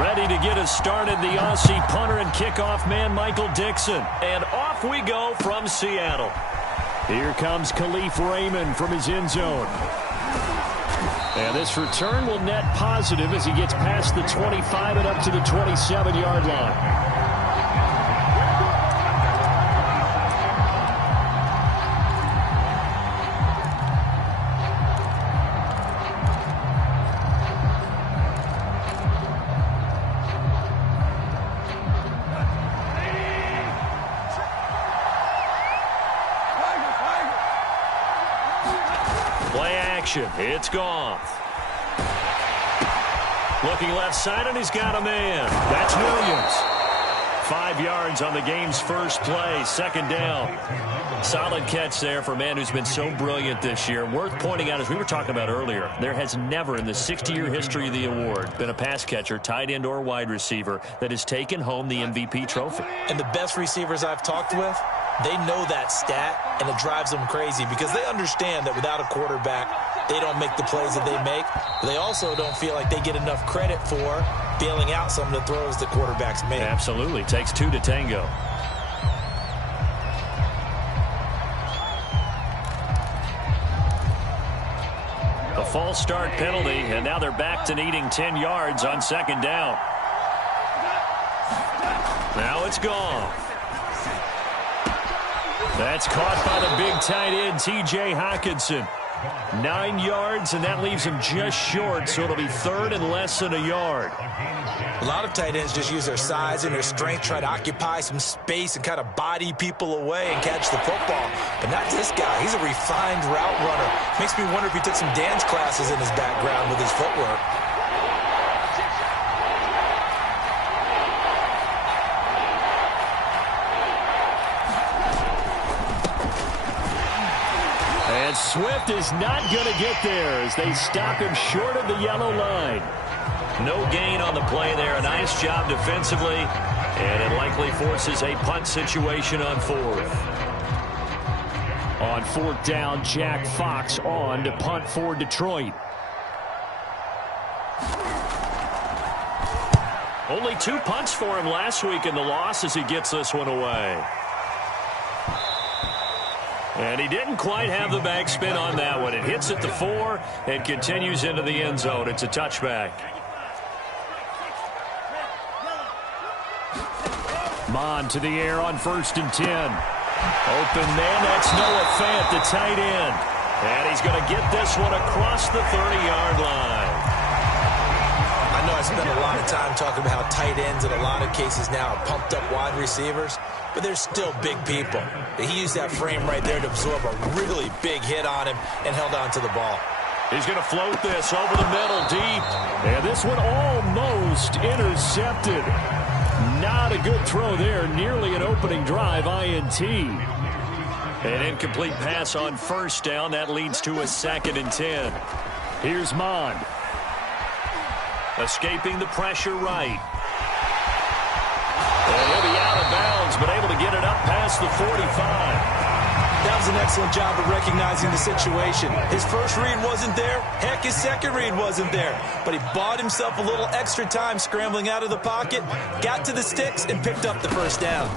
Ready to get us started, the Aussie punter and kickoff man, Michael Dixon. And off we go from Seattle. Here comes Khalif Raymond from his end zone. And this return will net positive as he gets past the 25 and up to the 27-yard line. It's Goff. Looking left side, and he's got a man. That's Williams. 5 yards on the game's first play, second down. Solid catch there for a man who's been so brilliant this year. Worth pointing out, as we were talking about earlier, there has never in the 60-year history of the award been a pass catcher, tight end, or wide receiver that has taken home the MVP trophy. And the best receivers I've talked with, they know that stat, and it drives them crazy because they understand that without a quarterback, they don't make the plays that they make. They also don't feel like they get enough credit for bailing out some of the throws the quarterbacks make. Absolutely. Takes two to tango. A false start penalty, and now they're back to needing 10 yards on second down. Now it's gone. That's caught by the big tight end, T.J. Hockenson. 9 yards, and that leaves him just short, so it'll be third and less than a yard. A lot of tight ends just use their size and their strength, try to occupy some space and kind of body people away and catch the football. But not this guy. He's a refined route runner. Makes me wonder if he took some dance classes in his background with his footwork. And Swift is not going to get there as they stop him short of the yellow line. No gain on the play there. A nice job defensively. And it likely forces a punt situation on fourth. On fourth down, Jack Fox on to punt for Detroit. Only 2 punts for him last week in the loss as he gets this one away. And he didn't quite have the backspin on that one. It hits at the 4 and continues into the end zone. It's a touchback. Mon to the air on 1st and 10. Open man, that's Noah Fant, the tight end. And he's going to get this one across the 30-yard line. I know I spend a lot of time talking about how tight ends in a lot of cases now are pumped up wide receivers, but they're still big people. He used that frame right there to absorb a really big hit on him and held on to the ball. He's going to float this over the middle deep. And this one almost intercepted. Not a good throw there. Nearly an opening drive, INT. An incomplete pass on first down. That leads to a 2nd and 10. Here's Mon. Escaping the pressure right. And he'll be out of bounds, but able to get it up past the 45. That was an excellent job of recognizing the situation. His first read wasn't there. Heck, his second read wasn't there. But he bought himself a little extra time scrambling out of the pocket, got to the sticks, and picked up the first down.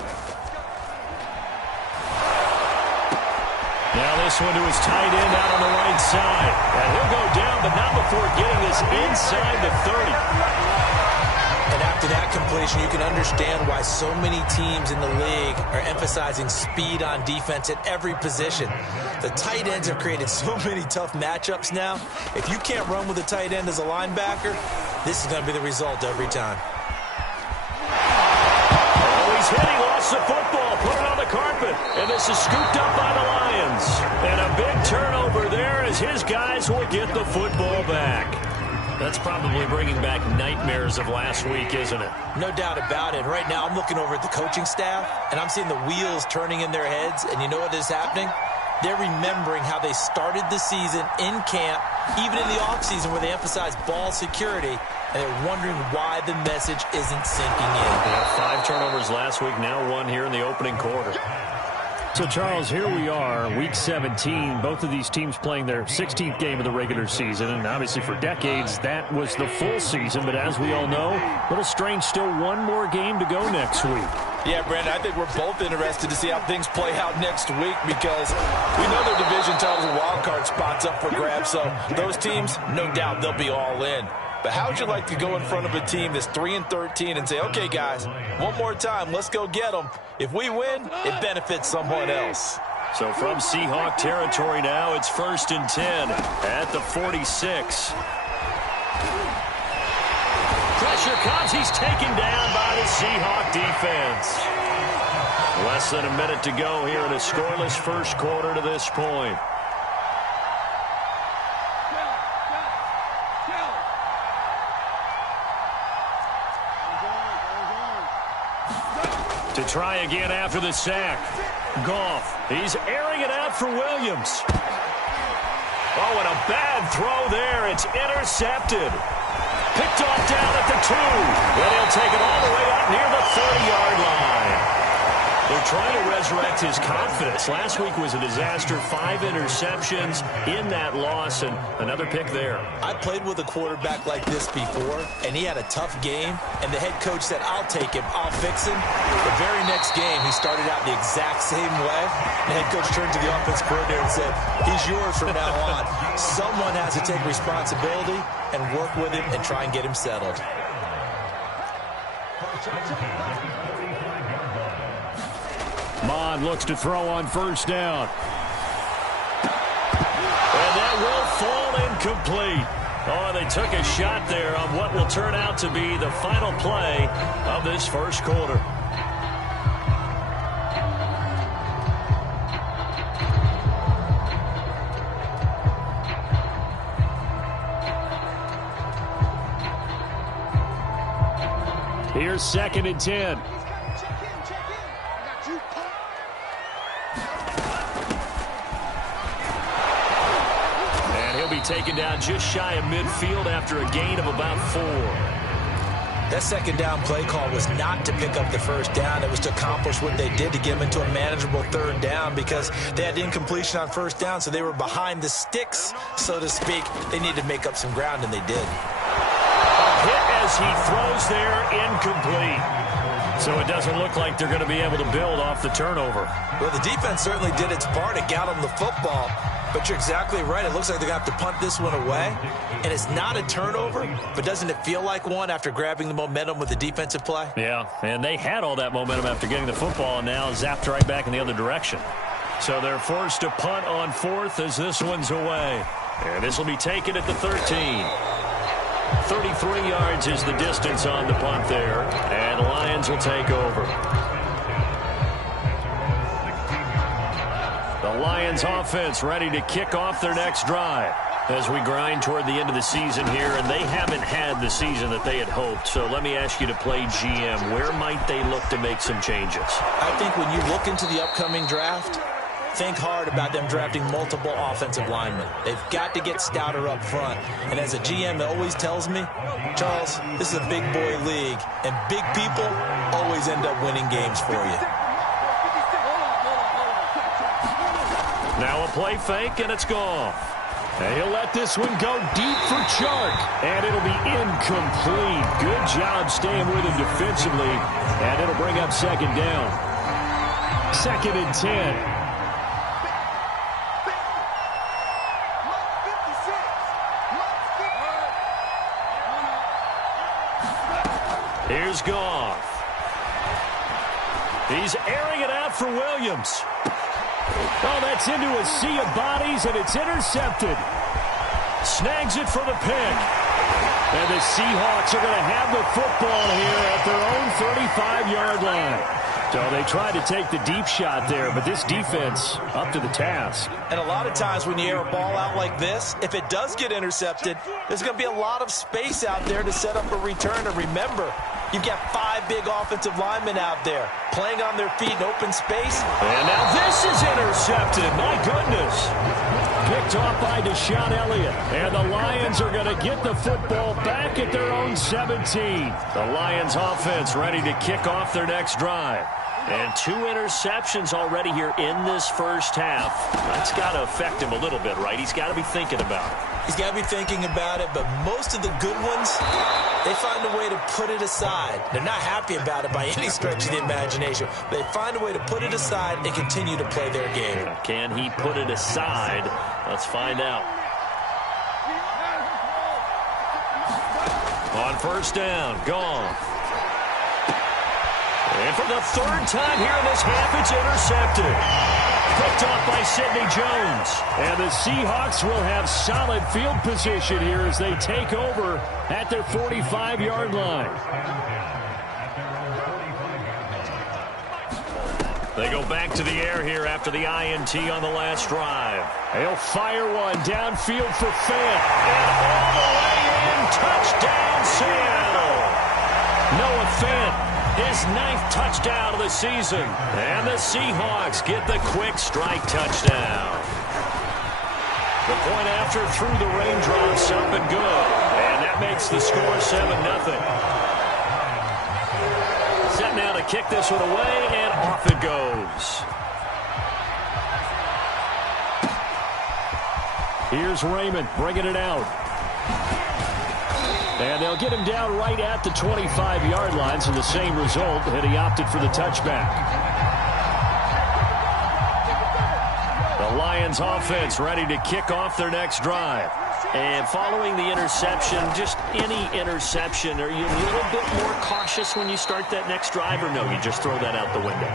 Now this one to his tight end out on the right side. And he'll go down, but not before getting this inside the 30. And after that completion, you can understand why so many teams in the league are emphasizing speed on defense at every position. The tight ends have created so many tough matchups now. If you can't run with a tight end as a linebacker, this is going to be the result every time. Oh, he's hit. He lost the football. Put it on the carpet. And this is scooped up by the Lions. And a big turnover there as his guys will get the football back. That's probably bringing back nightmares of last week, isn't it? No doubt about it. Right now, I'm looking over at the coaching staff, and I'm seeing the wheels turning in their heads. And you know what is happening? They're remembering how they started the season in camp, even in the offseason where they emphasized ball security, and they're wondering why the message isn't sinking in. Yeah, 5 turnovers last week, now 1 here in the opening quarter. So, Charles, here we are, Week 17. Both of these teams playing their 16th game of the regular season. And obviously for decades, that was the full season. But as we all know, a little strange, still one more game to go next week. Yeah, Brandon, I think we're both interested to see how things play out next week because we know their division titles and wild card spots up for grabs. So those teams, no doubt they'll be all in. But how would you like to go in front of a team that's 3-13 and say, okay, guys, one more time, let's go get them. If we win, it benefits someone else. So from Seahawk territory now, it's 1st and 10 at the 46. Pressure comes. He's taken down by the Seahawk defense. Less than a minute to go here in a scoreless first quarter to this point. To try again after the sack. Goff. He's airing it out for Williams. Oh, and a bad throw there. It's intercepted. Picked off down at the 2. And he'll take it all the way up near the 30-yard line. They're trying to resurrect his confidence. Last week was a disaster. 5 interceptions in that loss, and another pick there. I played with a quarterback like this before, and he had a tough game, and the head coach said, I'll take him, I'll fix him. The very next game, he started out the exact same way. The head coach turned to the offense coordinator and said, he's yours from now on. Someone has to take responsibility and work with him and try and get him settled. Mond looks to throw on first down. And that will fall incomplete. Oh, they took a shot there on what will turn out to be the final play of this first quarter. Here's 2nd and 10. Taken down just shy of midfield after a gain of about 4. That second down play call was not to pick up the first down. It was to accomplish what they did to get them into a manageable 3rd down because they had incompletion on first down, so they were behind the sticks, so to speak. They needed to make up some ground, and they did. A hit as he throws there, incomplete. So it doesn't look like they're going to be able to build off the turnover. Well, the defense certainly did its part. It got them the football. But you're exactly right. It looks like they're going to have to punt this one away. And it's not a turnover, but doesn't it feel like one after grabbing the momentum with the defensive play? Yeah, and they had all that momentum after getting the football and now zapped right back in the other direction. So they're forced to punt on 4th as this one's away. And this will be taken at the 13. 33 yards is the distance on the punt there. And the Lions will take over. The Lions offense ready to kick off their next drive as we grind toward the end of the season here, and they haven't had the season that they had hoped. So let me ask you to play GM. Where might they look to make some changes? I think when you look into the upcoming draft, think hard about them drafting multiple offensive linemen. They've got to get stouter up front. And as a GM, it always tells me, Charles, this is a big boy league, and big people always end up winning games for you. Now a play fake, and it's gone. And he'll let this one go deep for Chark. And it'll be incomplete. Good job staying with him defensively. And it'll bring up 2nd down. 2nd and 10. Here's Goff. He's airing it out for Williams. Oh, that's into a sea of bodies, and it's intercepted. Snags it for the pick. And the Seahawks are going to have the football here at their own 35-yard line. So they tried to take the deep shot there, but this defense up to the task. And a lot of times when you air a ball out like this, if it does get intercepted, there's going to be a lot of space out there to set up a return. And remember, you've got 5 big offensive linemen out there playing on their feet in open space. And now this is intercepted. My goodness. Picked off by Deshaun Elliott. And the Lions are going to get the football back at their own 17. The Lions offense ready to kick off their next drive. And 2 interceptions already here in this first half. That's got to affect him a little bit, right? He's got to be thinking about it. He's got to be thinking about it, but most of the good ones, they find a way to put it aside. They're not happy about it by any stretch of the imagination. They find a way to put it aside and continue to play their game. Can he put it aside? Let's find out. On first down, gone. And for the 3rd time here in this half, it's intercepted. Picked off by Sidney Jones. And the Seahawks will have solid field position here as they take over at their 45-yard line. They go back to the air here after the INT on the last drive. He'll fire one downfield for Fant. And all the way in. Touchdown, Seattle. Noah Fant. His 9th touchdown of the season. And the Seahawks get the quick strike touchdown. The point after through the raindrops up and good. And that makes the score 7-0. Set now to kick this one away, and off it goes. Here's Raymond bringing it out. And they'll get him down right at the 25-yard line, so the same result, and he opted for the touchback. The Lions offense ready to kick off their next drive. And following the interception, just any interception, are you a little bit more cautious when you start that next drive, or no, you just throw that out the window?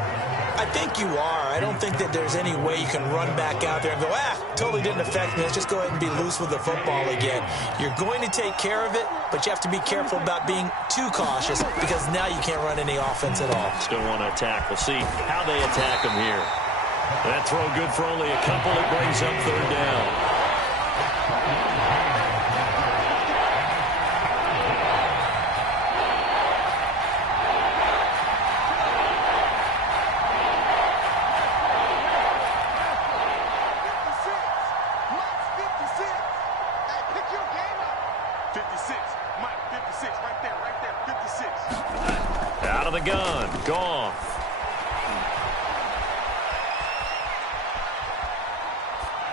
I think you are. I don't think that there's any way you can run back out there and go, totally didn't affect me. Let's just go ahead and be loose with the football again. You're going to take care of it, but you have to be careful about being too cautious because now you can't run any offense at all. Still want to attack. We'll see how they attack him here. That throw good for only a couple. It brings up 3rd down.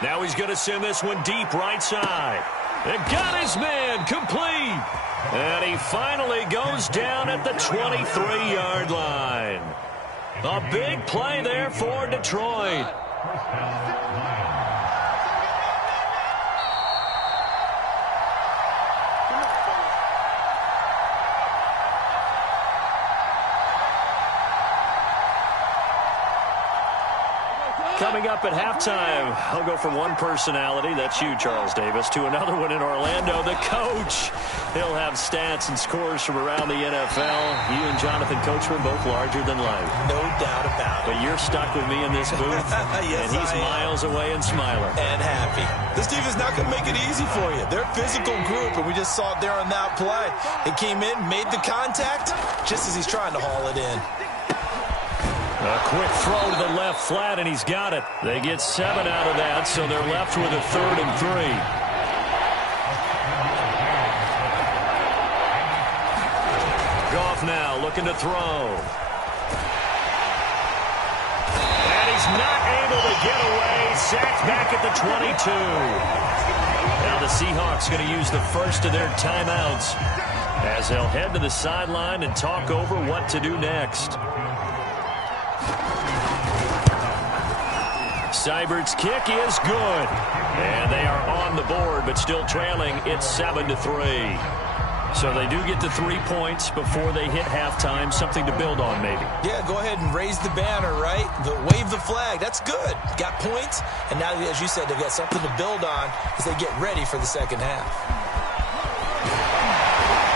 Now he's going to send this one deep right side. And got his man complete. And he finally goes down at the 23-yard line. A big play there for Detroit. Coming up at halftime, I'll go from one personality, that's you, Charles Davis, to another one in Orlando, the coach. He'll have stats and scores from around the NFL. You and Jonathan Coachman both larger than life. No doubt about it. But you're stuck with me in this booth, yes, and he's miles away and smiling. And happy. This team is not going to make it easy for you. They're a physical group, and we just saw it there on that play. It came in, made the contact, just as he's trying to haul it in. A quick throw to the left flat, and he's got it. They get 7 out of that, so they're left with a 3rd and 3. Goff now looking to throw. And he's not able to get away. Sacked back at the 22. Now the Seahawks going to use the first of their timeouts as they'll head to the sideline and talk over what to do next. Seibert's kick is good. And they are on the board, but still trailing. It's 7-3. So they do get to 3 points before they hit halftime. Something to build on, maybe. Yeah, go ahead and raise the banner, right? Wave the flag. That's good. Got points. And now, as you said, they've got something to build on as they get ready for the second half.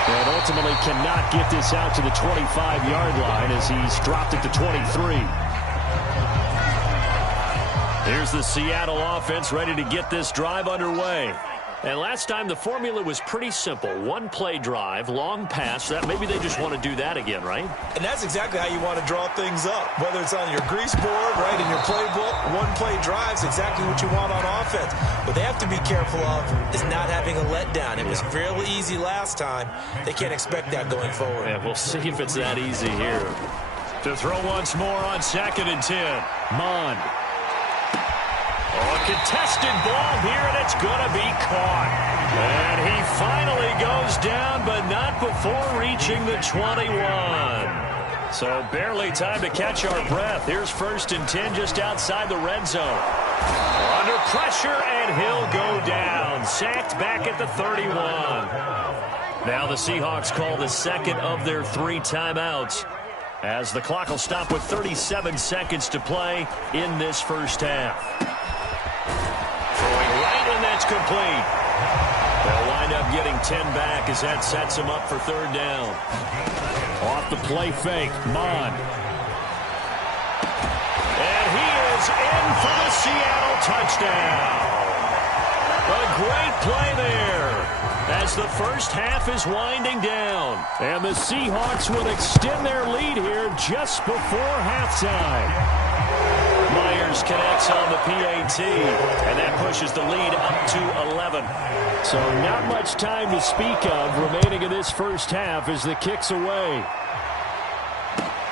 And ultimately cannot get this out to the 25-yard line as he's dropped it to 23. Here's the Seattle offense ready to get this drive underway. And last time the formula was pretty simple. One play drive, long pass. That maybe they just want to do that again, right? And that's exactly how you want to draw things up. Whether it's on your grease board, right, in your playbook, one play drive's exactly what you want on offense. What they have to be careful of is not having a letdown. It was fairly easy last time. They can't expect that going forward. Yeah, we'll see if it's that easy here. To throw once more on 2nd and 10. Mond. Oh, a contested ball here, and it's going to be caught. And he finally goes down, but not before reaching the 21. So barely time to catch our breath. Here's 1st and 10 just outside the red zone. Under pressure, and he'll go down. Sacked back at the 31. Now the Seahawks call the second of their 3 timeouts, as the clock will stop with 37 seconds to play in this first half. Throwing right, and that's complete. They'll wind up getting 10 back as that sets them up for 3rd down. Off the play fake, Mond. And he is in for the Seattle touchdown. A great play there as the first half is winding down. And the Seahawks will extend their lead here just before halftime. Myers connects on the PAT, and that pushes the lead up to 11. So not much time to speak of remaining in this first half as the kick's away.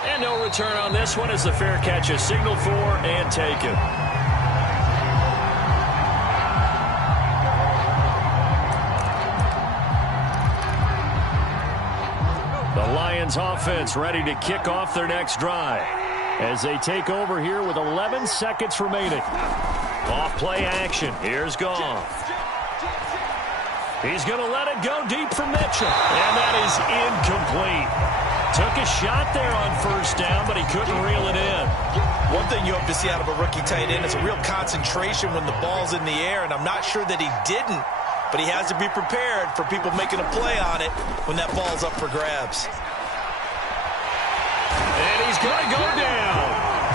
And no return on this one as the fair catch is signaled for and taken. The Lions offense ready to kick off their next drive as they take over here with 11 seconds remaining. Off play action. Here's Goff. He's going to let it go deep for Mitchell. And that is incomplete. Took a shot there on 1st down, but he couldn't reel it in. One thing you hope to see out of a rookie tight end is a real concentration when the ball's in the air, and I'm not sure that he didn't, but he has to be prepared for people making a play on it when that ball's up for grabs. And he's going to go down.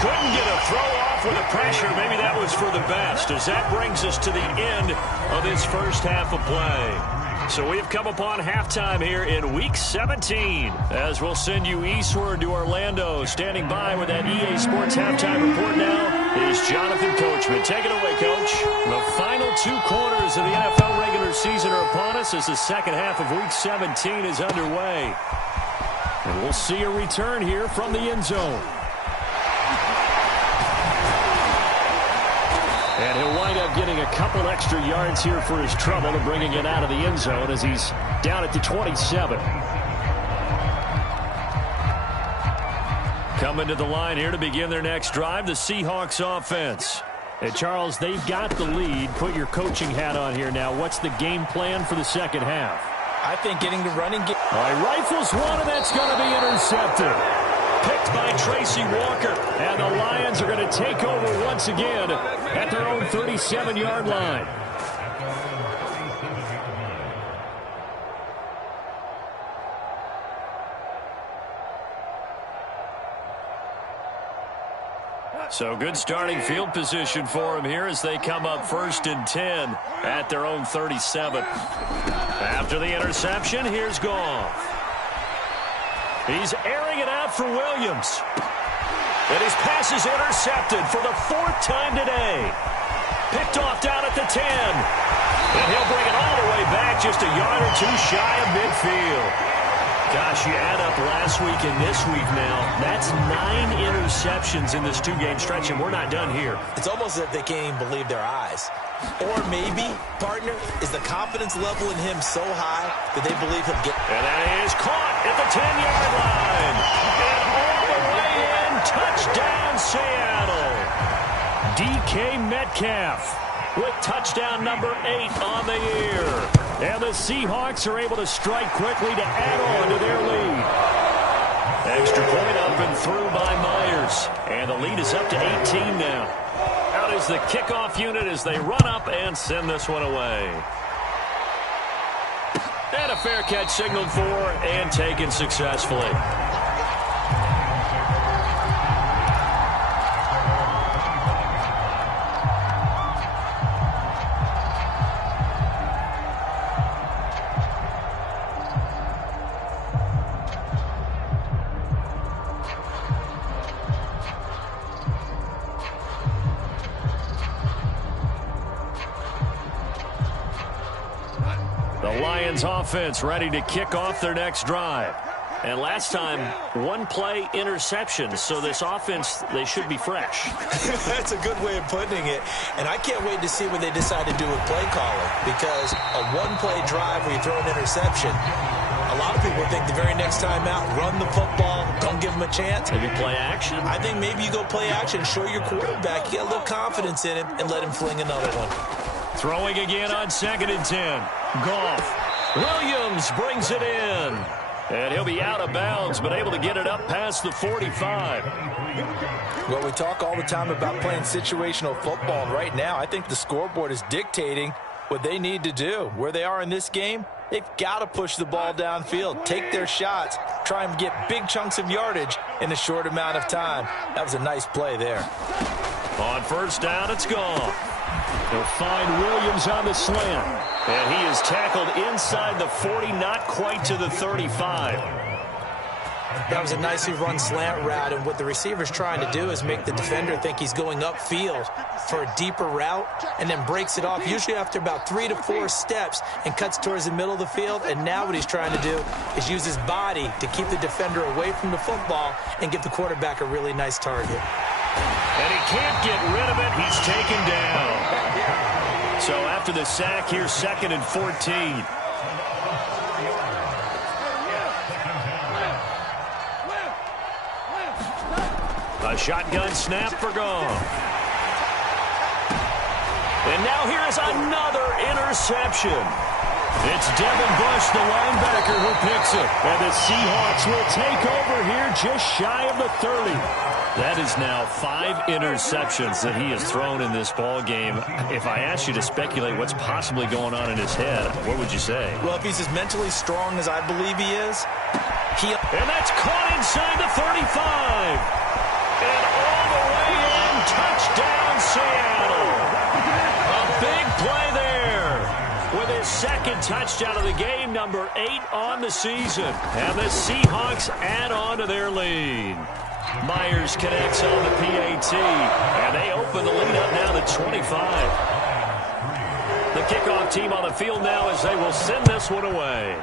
Couldn't get a throw off with the pressure. Maybe that was for the best, as that brings us to the end of this first half of play. So we have come upon halftime here in Week 17, as we'll send you eastward to Orlando. Standing by with that EA Sports halftime report now is Jonathan Coachman. Take it away, Coach. The final 2 quarters of the NFL regular season are upon us as the second half of Week 17 is underway. And we'll see a return here from the end zone. And he'll wind up getting a couple extra yards here for his trouble and bringing it out of the end zone as he's down at the 27. Coming to the line here to begin their next drive, the Seahawks offense. And Charles, they've got the lead. Put your coaching hat on here now. What's the game plan for the second half? I think getting the running game. All right, rifles one, and that's going to be intercepted. Picked by Tracy Walker, and the Lions are going to take over once again at their own 37-yard line. So good starting field position for them here as they come up 1st and 10 at their own 37. After the interception, here's Goff. He's airing it out for Williams. And his pass is intercepted for the 4th time today. Picked off down at the 10. And he'll bring it all the way back just a yard or 2 shy of midfield. Gosh, you add up last week and this week now. That's 9 interceptions in this 2-game stretch, and we're not done here. It's almost as if they can't even believe their eyes. Or maybe, partner, is the confidence level in him so high that they believe he'll get. And that is caught at the 10-yard line. And all the way in, touchdown Seattle. DK Metcalf with touchdown number 8 on the year. And the Seahawks are able to strike quickly to add on to their lead. Extra point up and through by Myers. And the lead is up to 18 now. Out is the kickoff unit as they run up and send this one away. And a fair catch signaled for and taken successfully. The Lions offense ready to kick off their next drive And last time, one play interception. So this offense, they should be fresh. That's a good way of putting it. And I can't wait to see what they decide to do with play calling, because a one-play drive where you throw an interception, a lot of people think the very next time out, run the football, don't give them a chance. Maybe play action? I think maybe you go play action, show your quarterback, get a little confidence in him, and let him fling another one. Throwing again on 2nd and 10. Goff. Williams brings it in. And he'll be out of bounds, but able to get it up past the 45. Well, we talk all the time about playing situational football, and right now I think the scoreboard is dictating what they need to do. Where they are in this game, they've got to push the ball downfield, take their shots, try and get big chunks of yardage in a short amount of time. That was a nice play there. On 1st down, it's gone. They'll find Williams on the slant. And he is tackled inside the 40, not quite to the 35. That was a nicely run slant route, and what the receiver's trying to do is make the defender think he's going upfield for a deeper route, and then breaks it off, usually after about 3 to 4 steps, and cuts towards the middle of the field. And now what he's trying to do is use his body to keep the defender away from the football and give the quarterback a really nice target. And he can't get rid of it. He's taken down. So after the sack, here's 2nd and 14. A shotgun snap for Goff. And now here is another interception. It's Devin Bush, the linebacker, who picks it. And the Seahawks will take over here just shy of the 30. That is now 5 interceptions that he has thrown in this ball game. If I asked you to speculate what's possibly going on in his head, what would you say? Well, if he's as mentally strong as I believe he is, and that's caught inside the 35. And all the way in, touchdown Seattle. A big play there with his 2nd touchdown of the game, number 8 on the season. And the Seahawks add on to their lead. Myers connects on the PAT, and they open the lead up now to 25. The kickoff team on the field now as they will send this one away.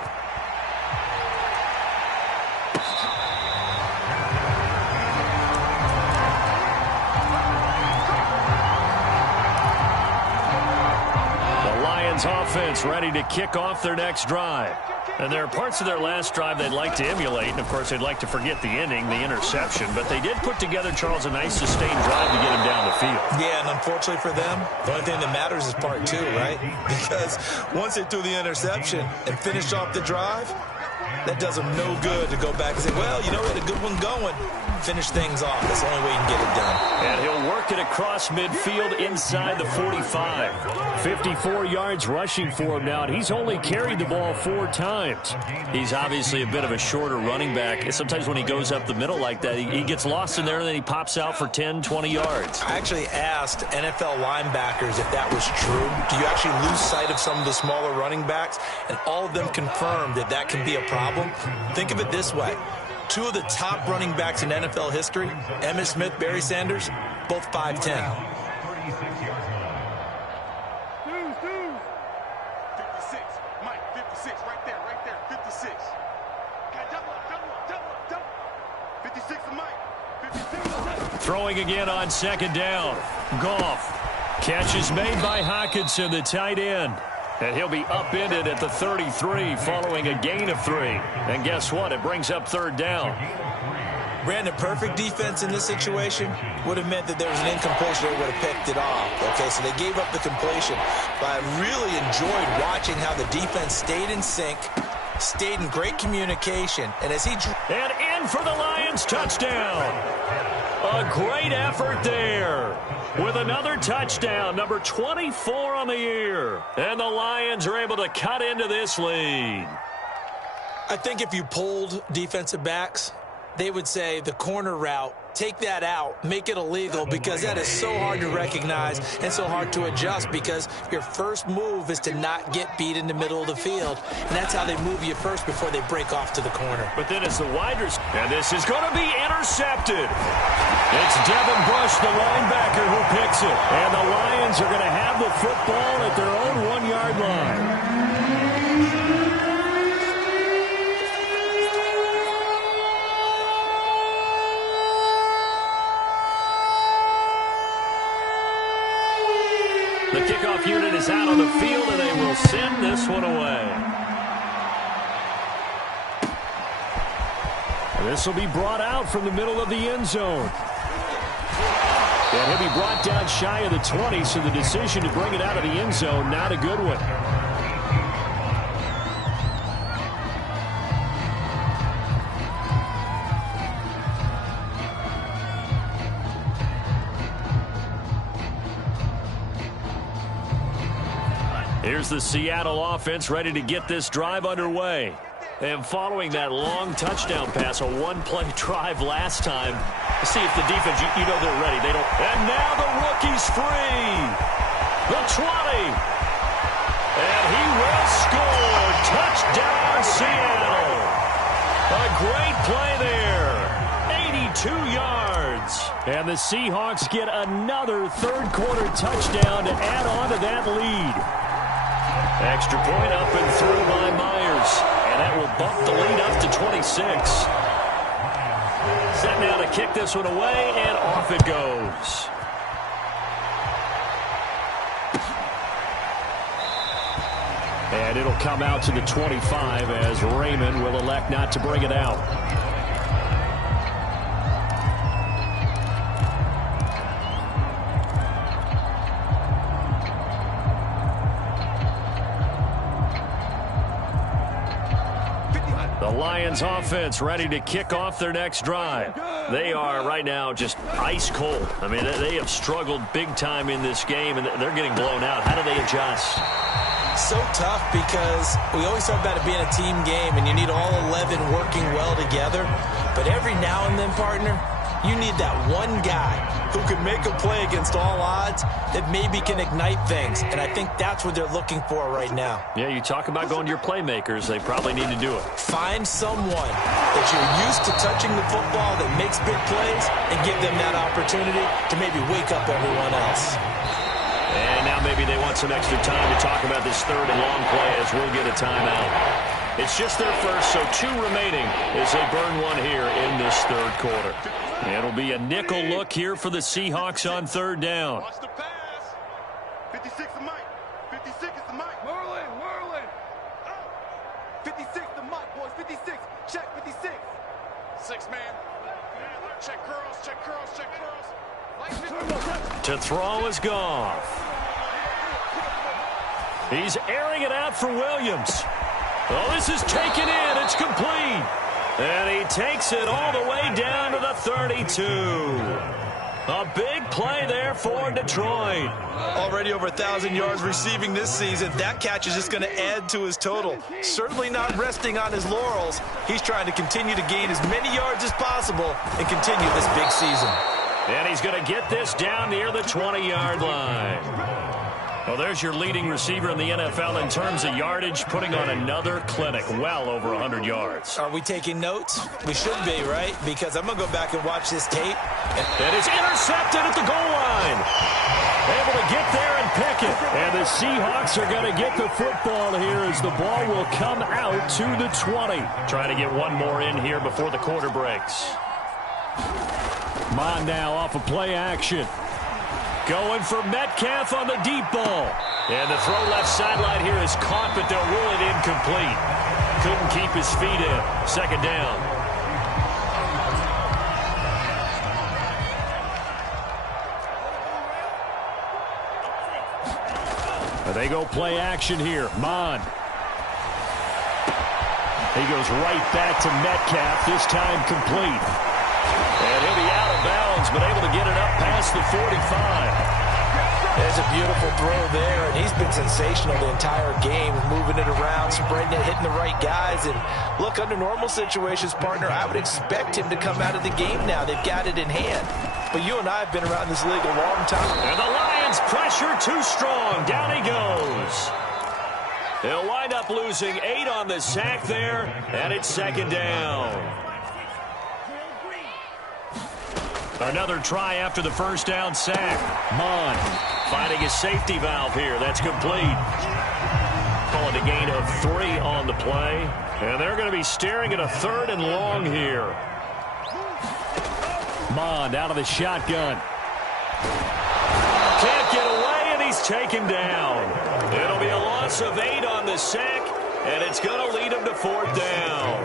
The Lions offense ready to kick off their next drive. And there are parts of their last drive they'd like to emulate, and, of course, they'd like to forget the ending, the interception. But they did put together, Charles, a nice sustained drive to get him down the field. Yeah, and unfortunately for them, the only thing that matters is part 2, right? Because once they threw the interception and finished off the drive, that does them no good to go back and say, well, you know, we had a good one going. Finish things off. That's the only way you can get it done. And he'll work it across midfield inside the 45. 54 yards rushing for him now, and he's only carried the ball 4 times. He's obviously a bit of a shorter running back. Sometimes when he goes up the middle like that, he gets lost in there, and then he pops out for 10, 20 yards. I actually asked NFL linebackers if that was true. Do you actually lose sight of some of the smaller running backs? And all of them confirmed that that can be a problem. Think of it this way. 2 of the top running backs in NFL history, Emmitt Smith, Barry Sanders, both 5'10". 56, Mike, 56, right there, 56. Double. 56 to Mike, 56. Throwing again on 2nd down. Goff. Catch is made by Hockenson, the tight end. And he'll be upended at the 33 following a gain of 3. And guess what? It brings up 3rd down. Brandon, perfect defense in this situation would have meant that there was an incompletion. They would have picked it off. Okay, so they gave up the completion. But I really enjoyed watching how the defense stayed in sync, stayed in great communication. And as he... And in for the Lions, touchdown. A great effort there with another touchdown, number 24 on the year. And the Lions are able to cut into this lead. I think if you polled defensive backs, they would say the corner route, take that out, make it illegal, because that is so hard to recognize and so hard to adjust, because your first move is to not get beat in the middle of the field, and that's how they move you first before they break off to the corner. But then it's the wide receiver, and this is going to be intercepted. It's Devin Bush, the linebacker, who picks it, and the Lions are going to have the football at their own 1-yard line. This will be brought out from the middle of the end zone. And he'll be brought down shy of the 20, so the decision to bring it out of the end zone, not a good one. Here's the Seattle offense ready to get this drive underway. And following that long touchdown pass, a one-play drive last time, see if the defense, you know they're ready. They don't. And now the rookie's free. The 20. And he will score. Touchdown, Seattle. A great play there. 82 yards. And the Seahawks get another third-quarter touchdown to add on to that lead. Extra point up and through by Myers. And that will bump the lead up to 26. Set now to kick this one away, and off it goes. And it'll come out to the 25 as Raymond will elect not to bring it out. The Lions offense ready to kick off their next drive. They are right now just ice cold. I mean, they have struggled big time in this game, and they're getting blown out. How do they adjust? So tough because we always talk about it being a team game, and you need all 11 working well together. But every now and then, partner, you need that one guy who can make a play against all odds that maybe can ignite things. And I think that's what they're looking for right now. Yeah, you talk about going to your playmakers. They probably need to do it. Find someone that you're used to touching the football that makes big plays and give them that opportunity to maybe wake up everyone else. And now maybe they want some extra time to talk about this third and long play as we'll get a timeout. It's just their first, so 2 remaining as they burn one here in this third quarter. It'll be a nickel look here for the Seahawks on third down. Watch the pass. 56 to Mike. 56 is the Mike. Whirling. 56 to Mike, boys. 56. Check 56. 6 man. Check curls. To throw is Goff. He's airing it out for Williams. Oh, this is taken in. It's complete. And he takes it all the way down to the 32. A big play there for Detroit. Already over 1,000 yards receiving this season. That catch is just going to add to his total. Certainly not resting on his laurels. He's trying to continue to gain as many yards as possible and continue this big season. And he's going to get this down near the 20-yard line. Well, there's your leading receiver in the NFL in terms of yardage, putting on another clinic, well over 100 yards. Are we taking notes? We should be, right? Because I'm going to go back and watch this tape. And it's intercepted at the goal line. Able to get there and pick it. And the Seahawks are going to get the football here as the ball will come out to the 20. Trying to get one more in here before the quarter breaks. Mon now off of play action. Going for Metcalf on the deep ball. And the throw left sideline here is caught, but they'll rule it incomplete. Couldn't keep his feet in. Second down. They go play action here. Mon. He goes right back to Metcalf, this time complete. And he'll be out of bounds, but able to get it up past the 45. There's a beautiful throw there, and he's been sensational the entire game, moving it around, spreading it, hitting the right guys. And look, under normal situations, partner, I would expect him to come out of the game now. They've got it in hand. But you and I have been around this league a long time. And the Lions pressure too strong. Down he goes. They'll wind up losing 8 on the sack there, and it's second down. Another try after the first down sack. Mon finding his safety valve here. That's complete. Call it a gain of 3 on the play. And they're going to be staring at a third and long here. Mon out of the shotgun. Can't get away, and he's taken down. It'll be a loss of 8 on the sack, and it's going to lead him to fourth down.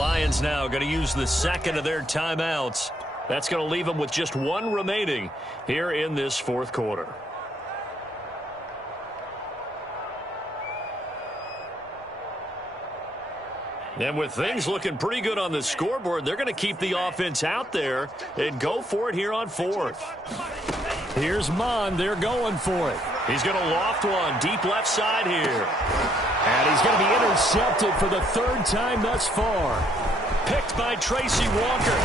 Lions now going to use the second of their timeouts. That's going to leave them with just one remaining here in this fourth quarter. And with things looking pretty good on the scoreboard, they're going to keep the offense out there and go for it here on fourth. Here's Mon. They're going for it. He's going to loft one deep left side here. And he's going to be intercepted for the third time thus far. Picked by Tracy Walker.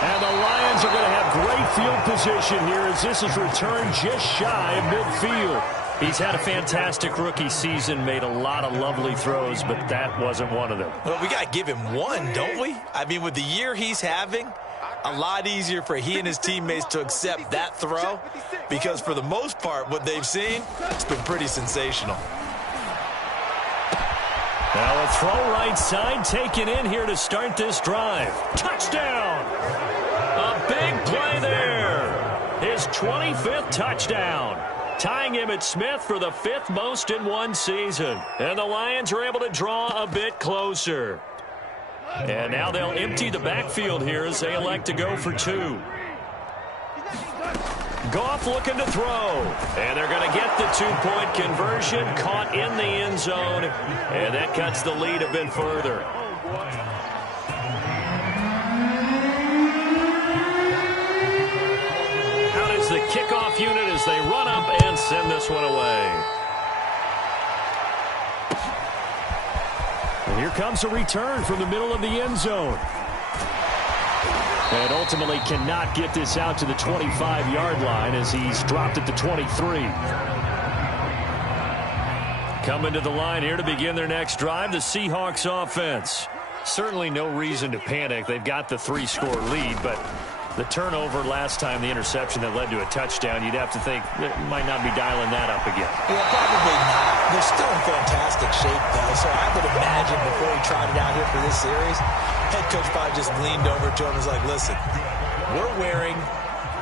And the Lions are going to have great field position here as this is returned just shy of midfield. He's had a fantastic rookie season, made a lot of lovely throws, but that wasn't one of them. Well, we got to give him one, don't we? I mean, with the year he's having, a lot easier for he and his teammates to accept that throw because for the most part, what they've seen, it's been pretty sensational. Now a throw right side taken in here to start this drive. Touchdown! A big play there. His 25th touchdown. Tying him at Smith for the 5th most in one season. And the Lions are able to draw a bit closer. And now they'll empty the backfield here as they elect to go for two. Goff looking to throw. And they're going to get the two-point conversion. Caught in the end zone. And that cuts the lead a bit further. Out is the kickoff unit as they run up and send this one away. And here comes a return from the middle of the end zone. And ultimately cannot get this out to the 25-yard line as he's dropped at the 23. Coming to the line here to begin their next drive, the Seahawks offense. Certainly no reason to panic. They've got the 3-score lead, but the turnover last time, the interception that led to a touchdown, you'd have to think it might not be dialing that up again. Well, probably not. They're still in fantastic shape, though, so I would imagine before he trotted out here for this series, head coach probably just leaned over to him and was like, listen, we're wearing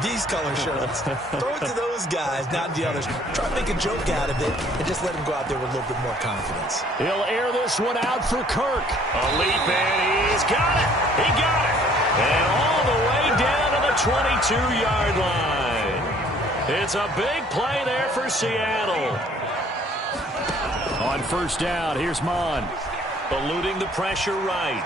these color shirts. Throw it to those guys, not the others. Try to make a joke out of it and just let him go out there with a little bit more confidence. He'll air this one out for Kirk. A leap, and he's got it. He got it. And all the way down to the 22-yard line. It's a big play there for Seattle. On first down, here's Mon. Eluding the pressure right.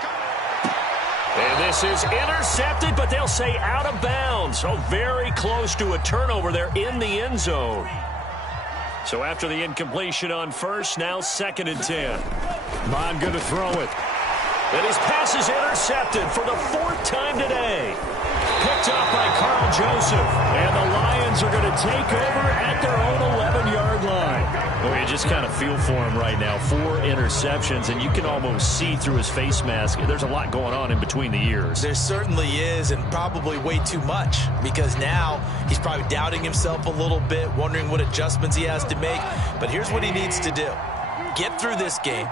And this is intercepted, but they'll say out of bounds. So very close to a turnover there in the end zone. So after the incompletion on first, now 2nd and 10. Mon going to throw it. And his pass is intercepted for the 4th time today. Picked up by Carl Joseph. And the Lions are going to take over at their own 11-yard line. Well, you just kind of feel for him right now. 4 interceptions, and you can almost see through his face mask. There's a lot going on in between the ears. There certainly is, and probably way too much, because now he's probably doubting himself a little bit, wondering what adjustments he has to make. But here's what he needs to do. Get through this game.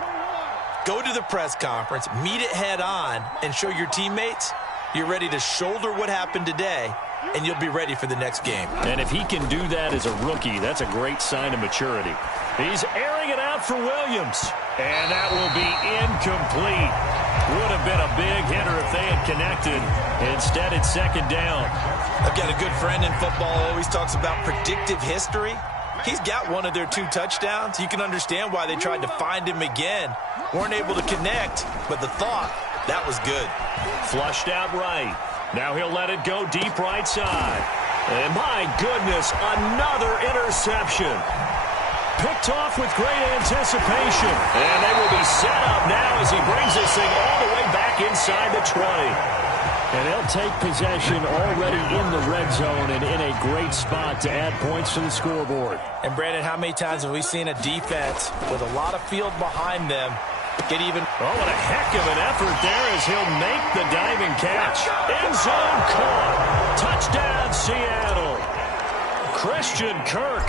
Go to the press conference, meet it head on, and show your teammates you're ready to shoulder what happened today, and you'll be ready for the next game. And if he can do that as a rookie, that's a great sign of maturity. He's airing it out for Williams. And that will be incomplete. Would have been a big hitter if they had connected. Instead, it's 2nd down. I've got a good friend in football who always talks about predictive history. He's got one of their 2 touchdowns. You can understand why they tried to find him again. Weren't able to connect, but the thought, that was good. Flushed out right. Now he'll let it go deep right side. And my goodness, another interception. Picked off with great anticipation. And they will be set up now as he brings this thing all the way back inside the 20. And they'll take possession already in the red zone and in a great spot to add points to the scoreboard. And, Brandon, how many times have we seen a defense with a lot of field behind them get even? Oh, what a heck of an effort there as he'll make the diving catch. End zone caught. Touchdown, Seattle. Christian Kirk,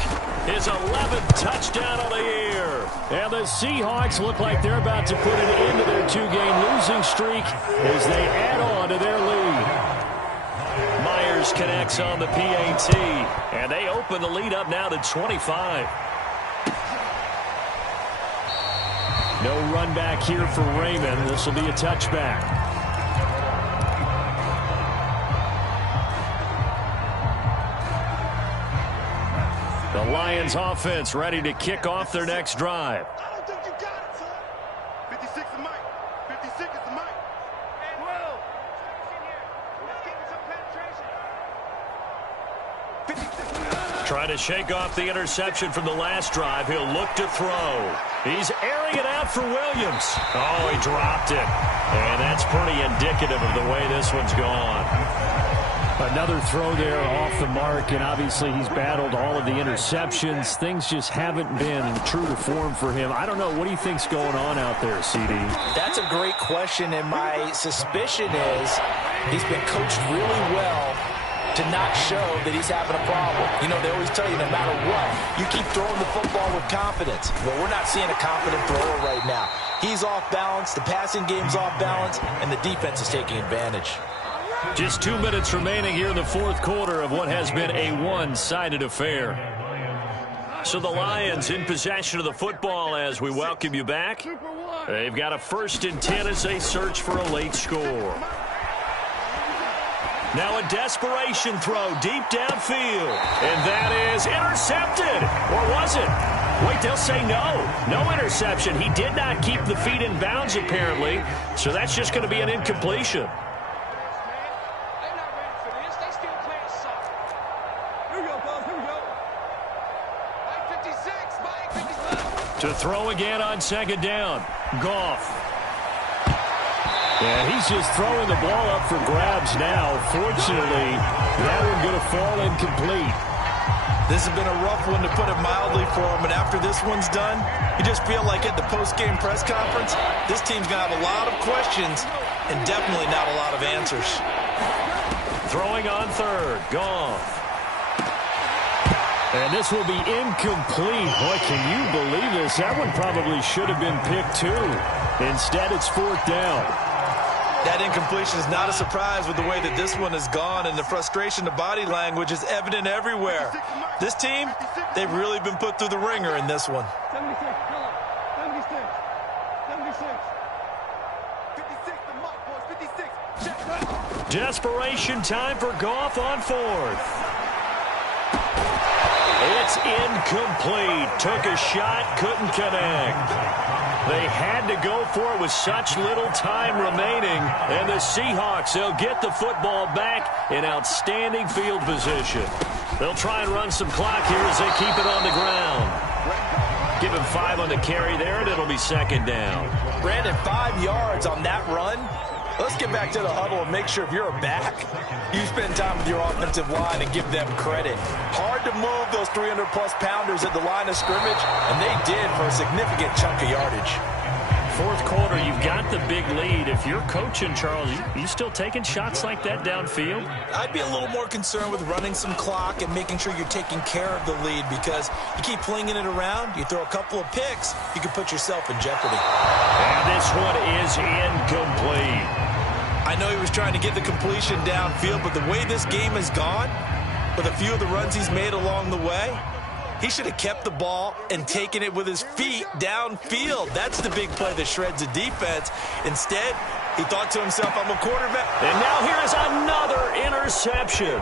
his 11th touchdown of the year. And the Seahawks look like they're about to put an end to their 2-game losing streak as they add on to their lead. Myers connects on the PAT, and they open the lead up now to 25. No run back here for Raymond. This will be a touchback. The Lions offense ready to kick off their next drive. I don't think you got it, son. 56 is Mike. 56 is the Mike. And well. Let's get some penetration. Trying to shake off the interception from the last drive. He'll look to throw. He's airing it out for Williams. Oh, he dropped it. And that's pretty indicative of the way this one's gone. Another throw there off the mark, and obviously he's battled all of the interceptions. Things just haven't been true to form for him. I don't know. What do you think's going on out there, CD? That's a great question, and my suspicion is he's been coached really well to not show that he's having a problem. You know, they always tell you no matter what, you keep throwing the football with confidence. Well, we're not seeing a confident thrower right now. He's off balance, the passing game's off balance, and the defense is taking advantage. Just 2 minutes remaining here in the fourth quarter of what has been a one-sided affair. So the Lions in possession of the football as we welcome you back. They've got a 1st and 10 as they search for a late score. Now a desperation throw deep downfield. And that is intercepted. Or was it? Wait, they'll say no. No interception. He did not keep the feet in bounds apparently. So that's just going to be an incompletion. To throw again on 2nd down. Goff. Yeah, he's just throwing the ball up for grabs now. Fortunately, that one going to fall incomplete. This has been a rough one, to put it mildly, for him. And after this one's done, you just feel like at the post-game press conference, this team's going to have a lot of questions and definitely not a lot of answers. Throwing on 3rd. Goff. And this will be incomplete. Boy, can you believe this? That one probably should have been picked too. Instead, it's 4th down. That incompletion is not a surprise with the way that this one has gone, and the frustration, the body language is evident everywhere. This team, they've really been put through the ringer in this one. 76, 76, 76. 56, the Mike, boys, 56. Check that. Desperation time for Goff on 4th. It's incomplete. Took a shot, couldn't connect. They had to go for it with such little time remaining. And the Seahawks, they'll get the football back in outstanding field position. They'll try and run some clock here as they keep it on the ground. Give him 5 on the carry there, and it'll be 2nd down. Brandon, 5 yards on that run. Let's get back to the huddle and make sure if you're a back, you spend time with your offensive line and give them credit. Hard to move those 300-plus pounders at the line of scrimmage, and they did for a significant chunk of yardage. 4th quarter, you've got the big lead. If you're coaching, Charles, you still taking shots like that downfield? I'd be a little more concerned with running some clock and making sure you're taking care of the lead, because you keep flinging it around, you throw a couple of picks, you can put yourself in jeopardy. And this one is incomplete. I know he was trying to get the completion downfield, but the way this game has gone, with a few of the runs he's made along the way, he should have kept the ball and taken it with his feet downfield. That's the big play that shreds the defense. Instead, he thought to himself, I'm a quarterback. And now here is another interception.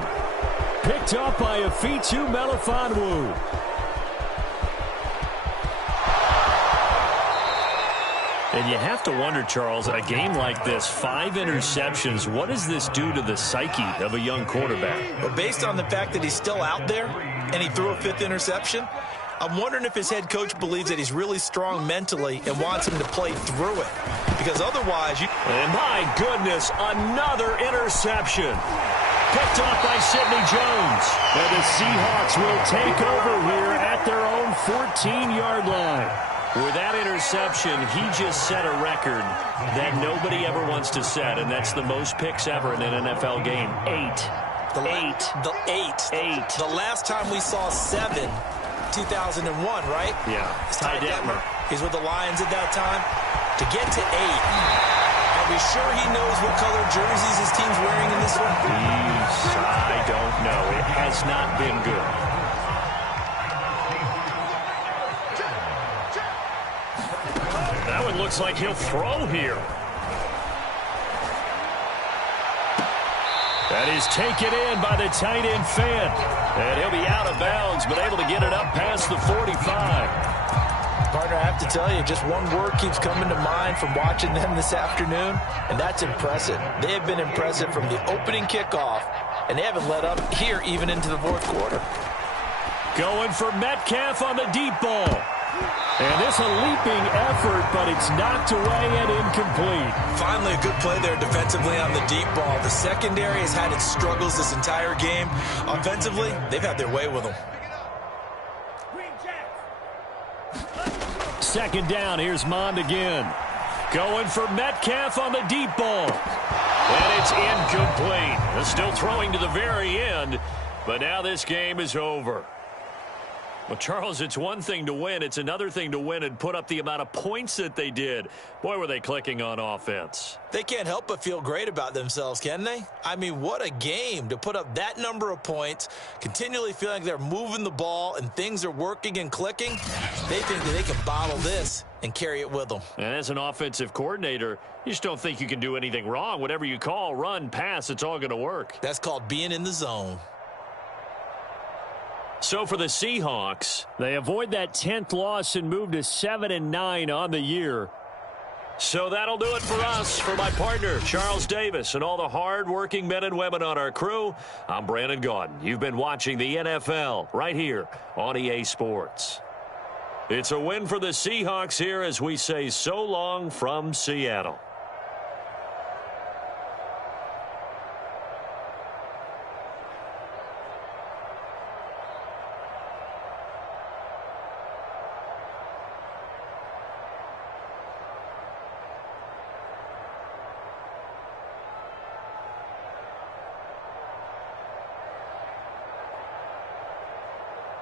Picked up by Afitu Melifonwu. And you have to wonder, Charles, in a game like this, 5 interceptions, what does this do to the psyche of a young quarterback? Well, based on the fact that he's still out there and he threw a 5th interception, I'm wondering if his head coach believes that he's really strong mentally and wants him to play through it. Because otherwise, And my goodness, another interception. Picked off by Sidney Jones. And the Seahawks will take over here at their own 14-yard line. With that interception, he just set a record that nobody ever wants to set, and that's the most picks ever in an NFL game. 8. The last time we saw 7, 2001, right? Yeah. Ty Detmer. He's with the Lions at that time. To get to 8, are we sure he knows what color jerseys his team's wearing in this one? I don't know. It has not been good. looks like he'll throw here. That is taken in by the tight end Fant. And he'll be out of bounds, but able to get it up past the 45. Partner, I have to tell you, just one word keeps coming to mind from watching them this afternoon, and that's impressive. They have been impressive from the opening kickoff, and they haven't let up here even into the fourth quarter. Going for Metcalf on the deep ball. And this a leaping effort, but it's knocked away and incomplete. Finally, a good play there defensively on the deep ball. The secondary has had its struggles this entire game. Offensively, they've had their way with them. Second down, here's Mond again. Going for Metcalf on the deep ball. And it's incomplete. They're still throwing to the very end, but now this game is over. Well, Charles, it's one thing to win. It's another thing to win and put up the amount of points that they did. Boy, were they clicking on offense. They can't help but feel great about themselves, can they? I mean, what a game to put up that number of points, continually feeling like they're moving the ball and things are working and clicking. They think that they can bottle this and carry it with them. And as an offensive coordinator, you just don't think you can do anything wrong. Whatever you call, run, pass, it's all going to work. That's called being in the zone. So for the Seahawks, they avoid that 10th loss and move to 7-9 on the year. So that'll do it for us. For my partner, Charles Davis, and all the hard-working men and women on our crew, I'm Brandon Gaudin. You've been watching the NFL right here on EA Sports. It's a win for the Seahawks here as we say so long from Seattle.